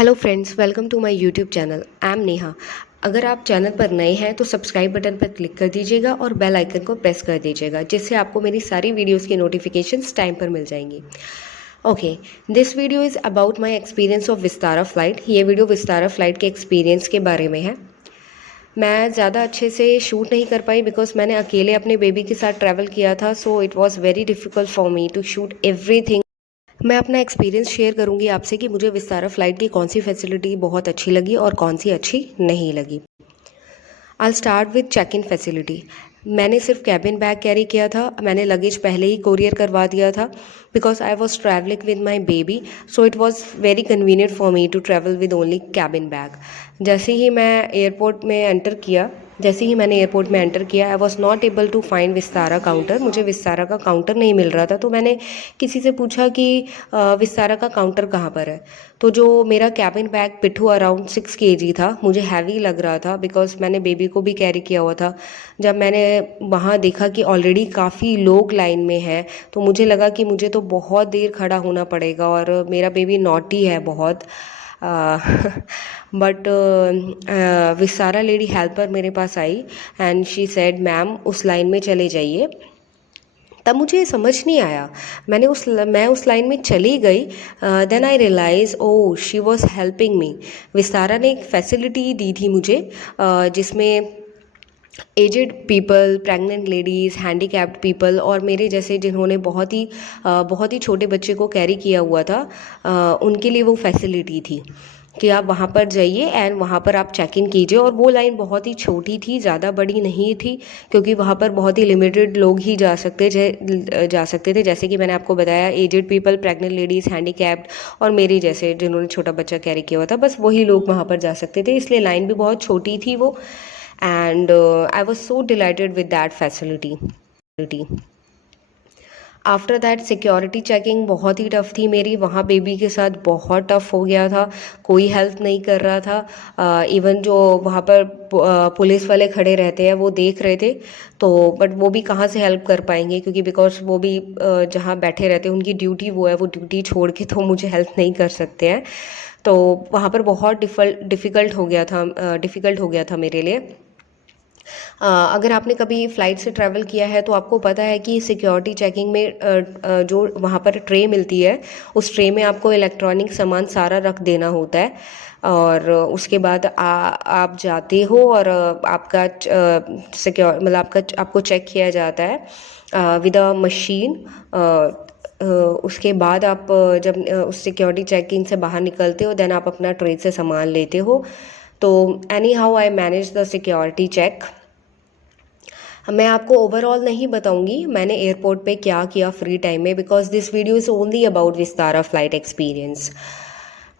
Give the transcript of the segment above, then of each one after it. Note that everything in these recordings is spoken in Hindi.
Hello friends, welcome to my YouTube channel. I am Neha. अगर आप चैनल पर नए हैं तो सब्सक्राइब बटन पर क्लिक कर दीजिएगा और बेल आइकन को प्रेस कर दीजिएगा, जिससे आपको मेरी सारी वीडियोस की नोटिफिकेशंस टाइम पर मिल जाएंगी। Okay, this video is about my experience of Vistara flight. ये वीडियो विस्तारा फ़्लाइट के एक्सपीरियंस के बारे में है। मैं ज़्यादा अच्छे से शूट नहीं कर पाई बिकॉज मैंने अकेले अपने बेबी के साथ ट्रैवल किया था, so it was very difficult for me to shoot everything. मैं अपना एक्सपीरियंस शेयर करूंगी आपसे कि मुझे विस्तारा फ़्लाइट की कौन सी फैसिलिटी बहुत अच्छी लगी और कौन सी अच्छी नहीं लगी। I start with check in facility. मैंने सिर्फ कैबिन बैग कैरी किया था। मैंने लगेज पहले ही कोरियर करवा दिया था because I was travelling with my baby, so it was very convenient for me to travel with only cabin bag. जैसे ही मैं एयरपोर्ट में एंटर किया जैसे ही मैंने एयरपोर्ट में एंटर किया, I was not able to find Vistara counter. मुझे विस्तारा का काउंटर नहीं मिल रहा था, तो मैंने किसी से पूछा कि विस्तारा का काउंटर कहाँ पर है। तो जो मेरा कैबिन बैग पिट्ठू अराउंड 6 kg था, मुझे हैवी लग रहा था बिकॉज मैंने बेबी को भी कैरी किया हुआ था। जब मैंने वहाँ देखा कि ऑलरेडी काफ़ी लोग लाइन में हैं, तो मुझे लगा कि मुझे तो बहुत देर खड़ा होना पड़ेगा और मेरा बेबी नॉटी है बहुत। बट विस्तारा लेडी हेल्पर मेरे पास आई एंड शी सेड, मैम उस लाइन में चले जाइए। तब मुझे समझ नहीं आया। मैं उस लाइन में चली गई। Then I realise, oh she was helping me. Vistara ने एक फैसिलिटी दी थी मुझे, जिसमें aged people, pregnant ladies, handicapped people और मेरे जैसे जिन्होंने बहुत ही छोटे बच्चे को कैरी किया हुआ था, उनके लिए वो फैसिलिटी थी कि आप वहाँ पर जाइए एंड वहाँ पर आप चेक इन कीजिए। और वो लाइन बहुत ही छोटी थी, ज़्यादा बड़ी नहीं थी, क्योंकि वहाँ पर बहुत ही लिमिटेड लोग ही जा सकते थे। जैसे कि मैंने आपको बताया, aged people, pregnant ladies, handicapped और मेरे जैसे जिन्होंने छोटा बच्चा कैरी किया हुआ था, बस वही लोग वहाँ पर जा सकते थे। इसलिए लाइन भी बहुत छोटी थी वो। And I was so dilated with that facility. After that security checking बहुत ही टफ़ थी मेरी। वहाँ बेबी के साथ बहुत टफ़ हो गया था, कोई हेल्प नहीं कर रहा था। इवन जो वहाँ पर पुलिस वाले खड़े रहते हैं वो देख रहे थे, तो बट वो भी कहाँ से हेल्प कर पाएंगे, क्योंकि बिकॉज वो भी जहाँ बैठे रहते हैं उनकी ड्यूटी वो है, वो ड्यूटी छोड़ के तो मुझे हेल्प नहीं कर सकते हैं। तो वहाँ पर बहुत डिफ़िकल्ट हो गया था मेरे लिए। अगर आपने कभी फ़्लाइट से ट्रैवल किया है तो आपको पता है कि सिक्योरिटी चेकिंग में जो वहाँ पर ट्रे मिलती है, उस ट्रे में आपको इलेक्ट्रॉनिक सामान सारा रख देना होता है। और उसके बाद आप जाते हो और आपका मतलब आपको चेक किया जाता है विद अ मशीन। उसके बाद आप जब उस सिक्योरिटी चेकिंग से बाहर निकलते हो, देन आप अपना ट्रे से सामान लेते हो। तो anyhow I manage the security check. मैं आपको ओवरऑल नहीं बताऊंगी मैंने एयरपोर्ट पे क्या किया फ्री टाइम में, because this video is only about Vistara flight experience.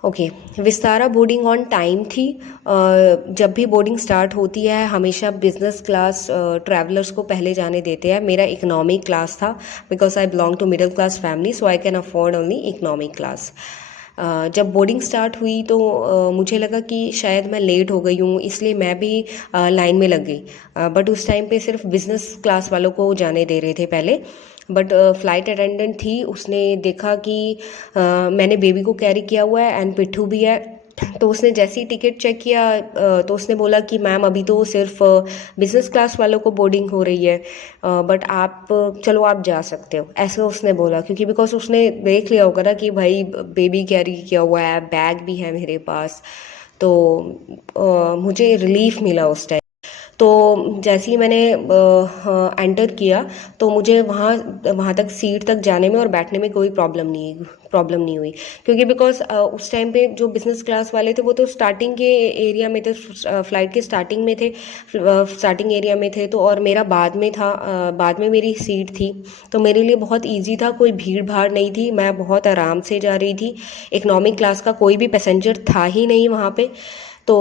Okay, Vistara boarding on time थी। जब भी बोर्डिंग स्टार्ट होती है हमेशा बिजनेस क्लास ट्रैवलर्स को पहले जाने देते हैं। मेरा इकोनॉमी क्लास था because I belong to middle class family, so I can afford only economy class. जब बोर्डिंग स्टार्ट हुई तो मुझे लगा कि शायद मैं लेट हो गई हूँ, इसलिए मैं भी लाइन में लग गई। बट उस टाइम पे सिर्फ बिजनेस क्लास वालों को जाने दे रहे थे पहले। बट फ्लाइट अटेंडेंट थी, उसने देखा कि मैंने बेबी को कैरी किया हुआ है एंड पिट्ठू भी है। तो उसने जैसे ही टिकट चेक किया तो उसने बोला कि मैम अभी तो सिर्फ बिजनेस क्लास वालों को बोर्डिंग हो रही है, बट आप चलो आप जा सकते हो, ऐसे उसने बोला। क्योंकि बिकॉज उसने देख लिया होगा ना कि भाई बेबी कैरी किया हुआ है, बैग भी है मेरे पास। तो मुझे रिलीफ मिला उस टाइम। तो जैसे ही मैंने एंटर किया तो मुझे वहाँ वहाँ तक सीट तक जाने में और बैठने में कोई प्रॉब्लम नहीं हुई। क्योंकि बिकॉज उस टाइम पे जो बिजनेस क्लास वाले थे वो तो स्टार्टिंग के एरिया में थे, फ्लाइट के स्टार्टिंग में थे, स्टार्टिंग एरिया में थे। तो और मेरा बाद में था, बाद में मेरी सीट थी, तो मेरे लिए बहुत ईजी था, कोई भीड़ भाड़ नहीं थी, मैं बहुत आराम से जा रही थी। इकोनॉमिक क्लास का कोई भी पैसेंजर था ही नहीं वहाँ पे। तो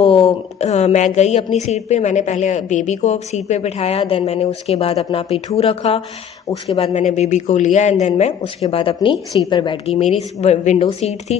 मैं गई अपनी सीट पे। मैंने पहले बेबी को सीट पे बिठाया, देन मैंने उसके बाद अपना पिट्ठू रखा, उसके बाद मैंने बेबी को लिया एंड देन मैं उसके बाद अपनी सीट पर बैठ गई। मेरी विंडो सीट थी।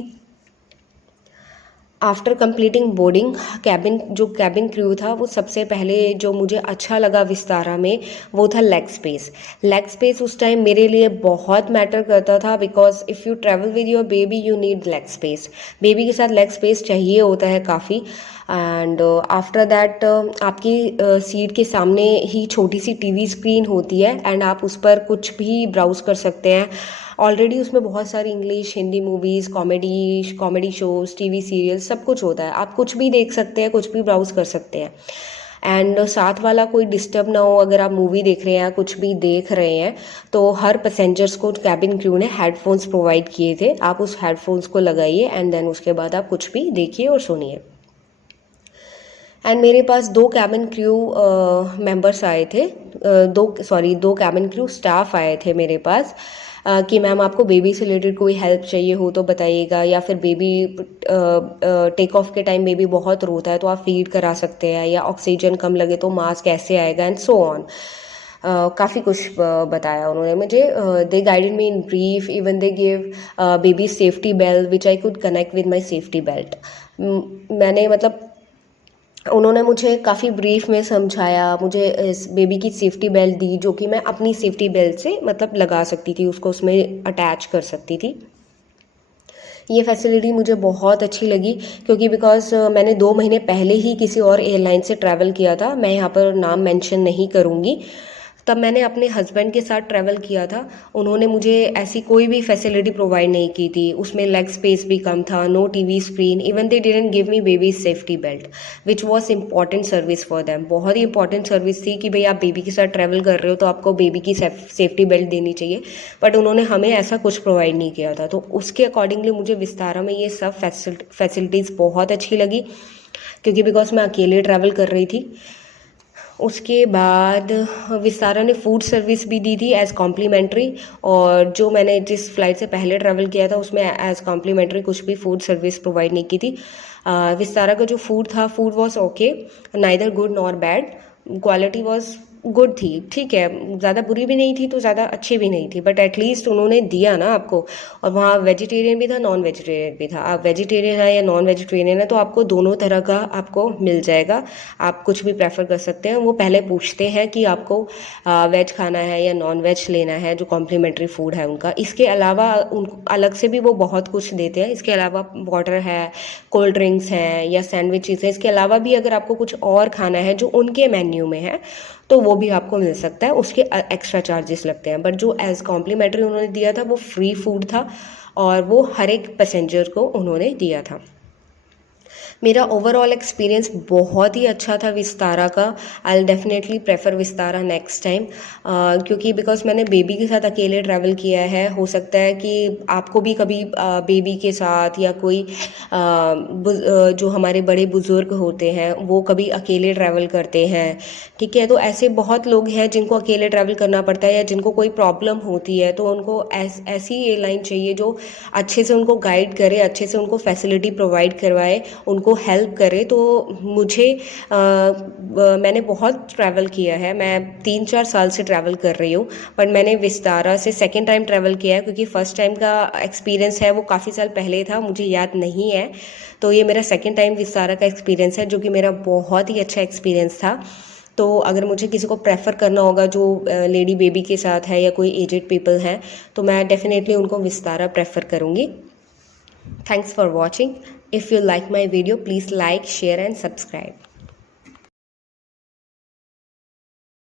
After completing boarding cabin crew था, वो सबसे पहले जो मुझे अच्छा लगा विस्तारा में वो था लेग स्पेस। लेग स्पेस उस टाइम मेरे लिए बहुत मैटर करता था, because if you travel with your baby you need leg space. Baby के साथ लेग स्पेस चाहिए होता है काफ़ी। एंड आफ्टर दैट आपकी सीट के सामने ही छोटी सी टीवी स्क्रीन होती है एंड आप उस पर कुछ भी ब्राउज़ कर सकते हैं। ऑलरेडी उसमें बहुत सारी English Hindi movies, comedy shows, TV serials सब कुछ होता है। आप कुछ भी देख सकते हैं, कुछ भी ब्राउज़ कर सकते हैं। एंड साथ वाला कोई डिस्टर्ब ना हो, अगर आप मूवी देख रहे हैं या कुछ भी देख रहे हैं तो हर पैसेंजर्स को कैबिन क्रू ने हेडफोन्स प्रोवाइड किए थे। आप उस हेडफोन्स को लगाइए एंड देन उसके बाद आप कुछ भी देखिए और सुनिए। एंड मेरे पास दो कैबिन क्रू मेंबर्स आए थे, दो कैबिन क्रू स्टाफ आए थे मेरे पास, कि मैम आपको बेबी से रिलेटेड कोई हेल्प चाहिए हो तो बताइएगा, या फिर बेबी टेक ऑफ के टाइम बेबी बहुत रोता है तो आप फीड करा सकते हैं, या ऑक्सीजन कम लगे तो मास्क कैसे आएगा एंड सो ऑन। काफ़ी कुछ बताया उन्होंने मुझे। They guided me in brief, even they give baby safety belt which I could connect with my safety belt. मैंने मतलब उन्होंने मुझे काफ़ी ब्रीफ में समझाया, मुझे इस बेबी की सेफ्टी बेल्ट दी जो कि मैं अपनी सेफ्टी बेल्ट से मतलब लगा सकती थी, उसको उसमें अटैच कर सकती थी। ये फैसिलिटी मुझे बहुत अच्छी लगी, क्योंकि बिकॉज मैंने 2 महीने पहले ही किसी और एयरलाइन से ट्रैवल किया था, मैं यहाँ पर नाम मेंशन नहीं करूँगी। तब मैंने अपने हस्बैंड के साथ ट्रैवल किया था, उन्होंने मुझे ऐसी कोई भी फैसिलिटी प्रोवाइड नहीं की थी। उसमें लेग स्पेस भी कम था, no TV screen, even they didn't give me baby safety belt which was important service for them. बहुत ही इंपॉर्टेंट सर्विस थी कि भाई आप बेबी के साथ ट्रैवल कर रहे हो तो आपको बेबी की सेफ्टी बेल्ट देनी चाहिए, बट उन्होंने हमें ऐसा कुछ प्रोवाइड नहीं किया था। तो उसके अकॉर्डिंगली मुझे विस्तारा में ये सब फैसिलिटीज़ बहुत अच्छी लगी, क्योंकि बिकॉज मैं अकेले ट्रैवल कर रही थी। उसके बाद विस्तारा ने फूड सर्विस भी दी थी एज़ कॉम्प्लीमेंट्री, और जो मैंने जिस फ्लाइट से पहले ट्रैवल किया था उसमें एज़ कॉम्प्लीमेंट्री कुछ भी फूड सर्विस प्रोवाइड नहीं की थी। विस्तारा का जो फूड था, food was okay, neither good nor bad, quality was good थी, ठीक है, ज़्यादा बुरी भी नहीं थी तो ज़्यादा अच्छी भी नहीं थी, बट एटलीस्ट उन्होंने दिया ना आपको। और वहाँ वेजिटेरियन भी था, नॉन वेजिटेरियन भी था। आप वेजिटेरियन है या नॉन वेजिटेरियन है तो आपको दोनों तरह का आपको मिल जाएगा, आप कुछ भी प्रेफर कर सकते हैं। वो पहले पूछते हैं कि आपको वेज खाना है या नॉन वेज लेना है, जो कॉम्प्लीमेंट्री फूड है उनका। इसके अलावा उनको अलग से भी वो बहुत कुछ देते हैं, इसके अलावा वाटर है, कोल्ड ड्रिंक्स हैं या सैंडविचेस हैं। इसके अलावा भी अगर आपको कुछ और खाना है जो उनके मेन्यू में है तो वो भी आपको मिल सकता है, उसके एक्स्ट्रा चार्जेस लगते हैं। बट जो एज कॉम्प्लीमेंट्री उन्होंने दिया था वो फ्री फूड था, और वो हर एक पैसेंजर को उन्होंने दिया था। मेरा ओवरऑल एक्सपीरियंस बहुत ही अच्छा था विस्तारा का। I will definitely prefer Vistara next time, क्योंकि बिकॉज मैंने बेबी के साथ अकेले ट्रैवल किया है। हो सकता है कि आपको भी कभी बेबी के साथ या कोई जो हमारे बड़े बुज़ुर्ग होते हैं वो कभी अकेले ट्रैवल करते हैं, ठीक है। तो ऐसे बहुत लोग हैं जिनको अकेले ट्रैवल करना पड़ता है या जिनको कोई प्रॉब्लम होती है, तो उनको ऐसी एयरलाइन चाहिए जो अच्छे से उनको गाइड करे, अच्छे से उनको फैसिलिटी प्रोवाइड करवाए, उनको हेल्प करे। तो मुझे मैंने बहुत ट्रैवल किया है, मैं 3-4 साल से ट्रैवल कर रही हूँ, बट मैंने विस्तारा से सेकेंड टाइम ट्रैवल किया है, क्योंकि फ़र्स्ट टाइम का एक्सपीरियंस है वो काफ़ी साल पहले था, मुझे याद नहीं है। तो ये मेरा सेकेंड टाइम विस्तारा का एक्सपीरियंस है, जो कि मेरा बहुत ही अच्छा एक्सपीरियंस था। तो अगर मुझे किसी को प्रेफर करना होगा जो लेडी बेबी के साथ है या कोई एजेड पीपल हैं, तो मैं डेफिनेटली उनको विस्तारा प्रेफर करूँगी। Thanks for watching. If you like my video, please like, share and subscribe.